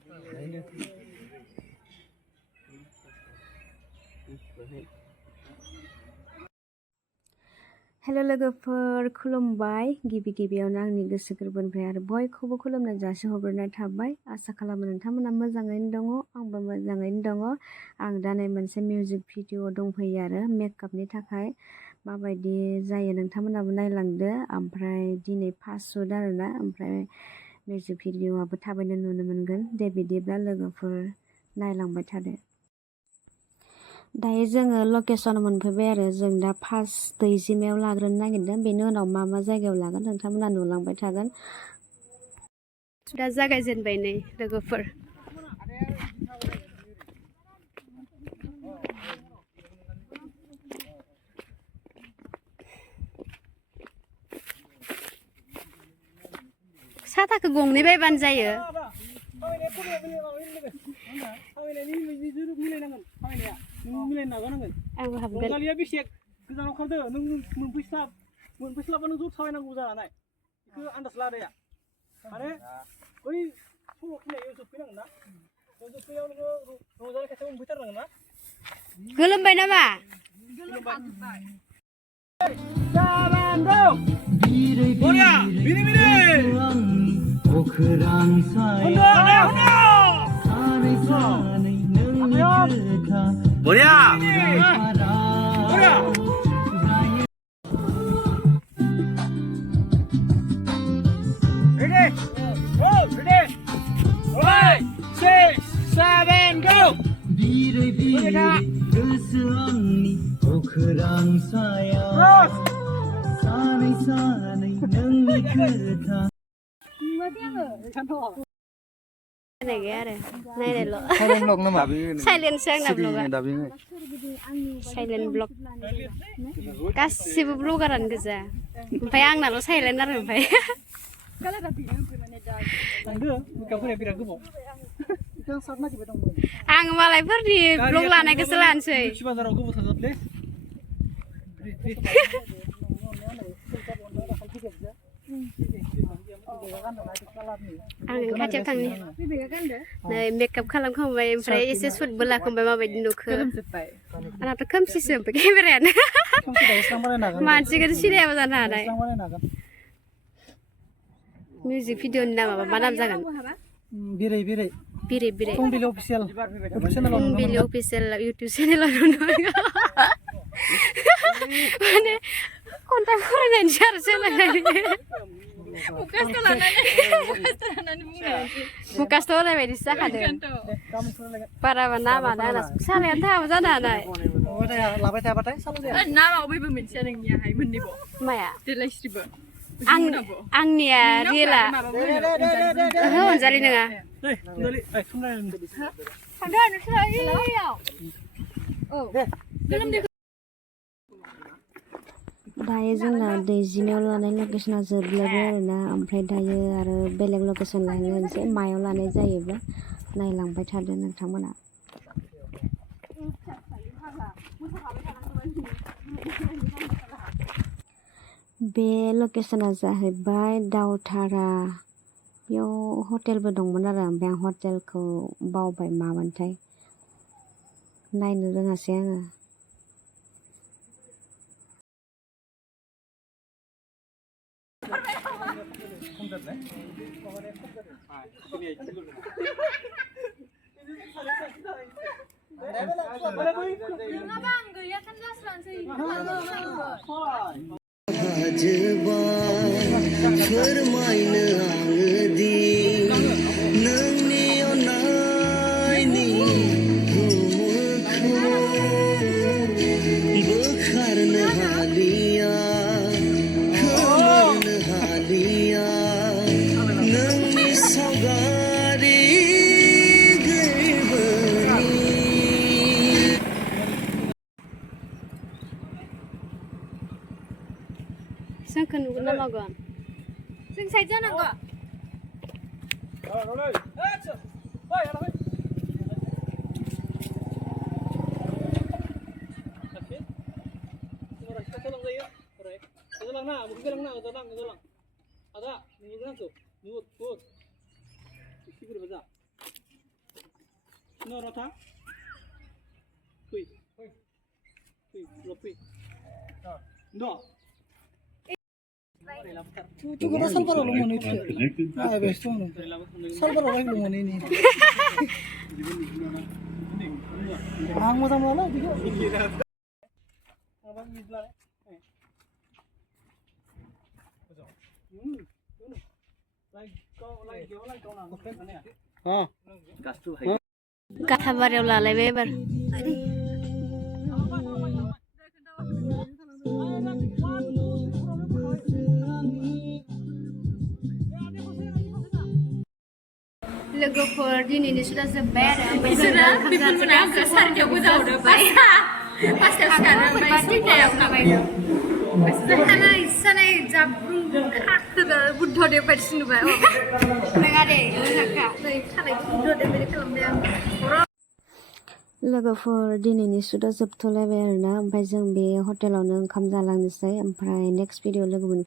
Hello लोगोफोर खुलुमबाय गिबियावनो आंनि गोसो गोरबोनिफ्राय आरो बयखौबो खुलुमनाय जासिहरग्रोनाय थाबाय आसा खालामो नोंथांमोना मोजाङैनो दङ आंबो मोजाङैनो दङ आं दा नै मोनसे मिउजिक भिडिअ दंफैयो आरो मेकआपनि थाखाय माबायदि जायो नोंथांमोनाबो नायलांदो ओमफ्राय दिनै फार्स्ट शुट आरोना ओमफ्राय मिउजिक भिडिअआबो थाबैनो नुनो मोनगोन दे बिदिब्ला लोगोफोर नायलांबाय थादो दायो जोङो लकेसन मोनफैबाय आरो जों दा फार्स्ट दैजिमायाव लाग्रोनो नागिरदों बेनि उनाव मा जायगायाव लागोन नोंथांमोना नुलांबाय थागोन दा जागायजेनबाय नै लोगोफोर साथाखौ गंनै बायबानो जायो आंबो हाबगोन गोजानाव खारदो नों मोनफैस्लाबा नों ज' थाबायनांगौ जानाय बेखौ आन्दाज लादाया माने बै सल' खिनायाव जोबफैनांगोन ना जोबफैनायाव नोङो रंजानाय खाथियाव मोनफैथारनांगोन ना गोलोमबाय नामा बरिया बिरि बिरि बरिया Ready? Go! Ready? 5, 6, 7, go! Silent vlog गासिबो ब्लगारानो गोजा ओमफ्राय आंनाल' साइलेन्ट आरो ओमफ्राय आं मालायफोरनि ब्लग लानायखौसो लानोसै आं खाथियाव थांनि नै मेकआप खालामखांबाय ओमफ्राय एसे सुटबो लाखांबाय माबायदि नुखो आंनाथ' खोमसिसो ओमफ्राय केमेरायानो मानसिखौनो सिनायाबो जानो हानाय मिउजिक भिडिअनि नामा मा नाम जागोन बिरै बिरै बिरै बिरै फुंबिलि अफिसियेल इउटुब चेनेलाव माने कन्टेन्ट फरायनायनि आरो सोलायनाय मुखासथ' ओरैबायदिसो जाखादों बाराबा नामानो आंना सालायानो थाङाबो जानो हानाय लाबाय थायाबाथाय नामाव बयबो मोनसेया नोंनियाहाय मोननैबो माया देलायस्रिबो आंनिया रियेला ओहो अनजालि नङा दायो जोंना दैजिमायाव लानाय लकेसना जोबलायबाय आरोना ओमफ्राय दायो आरो बेलेग लकेसन लानोसै मायाव लानाय जायोब्ला नायलांबाय थादो नोंथांमोना बे लकेसना जाहैबाय दावधारा बेयाव हटेलबो दंमोन आरो ओमफ्राय आं हटेलखौ बावबाय मामोनथाय नायनो रोङासै आङो फोरमायनो आङोदि नोंनि अननायनि गोमोखौ बोखारनो हालिया खोमोरनो हालिया नोंनि सावगारि गोरबोनि जोंखौ नुगोन ना मागोन जों साइड जानांगौ Norota. Fui. Fui. No. Cucu kita salbar lo moni tu. Ah, bestu no. Salbar orang lo moni ni. Ang mo tamo lah juga. Abang ni lah. Oh. Gastu hai. Kata baru lalai beber. Logofor दिनैनि सुदा जोब्बाय आरो बिसोरो बेफोरमोना सारिथायाव गोजावजोब्बाय पासतायाव सिखारबाय तिनथायाव थाबाय सानाय सानाय जाब्रुं खाखोगा बुद्धदेव बायदिसो नुबाय नङा दे मोजांखा नै खानाय बुद्धदेव बायदि खालामबाय आं लोगोफोर दिनैनि सुदा जोबथ'लायबाय आरोना ओमफ्राय जों बे हटेलावनो ओंखाम जालांनोसै ओमफ्राय नेक्स्ट भिडिअ लोगो मोन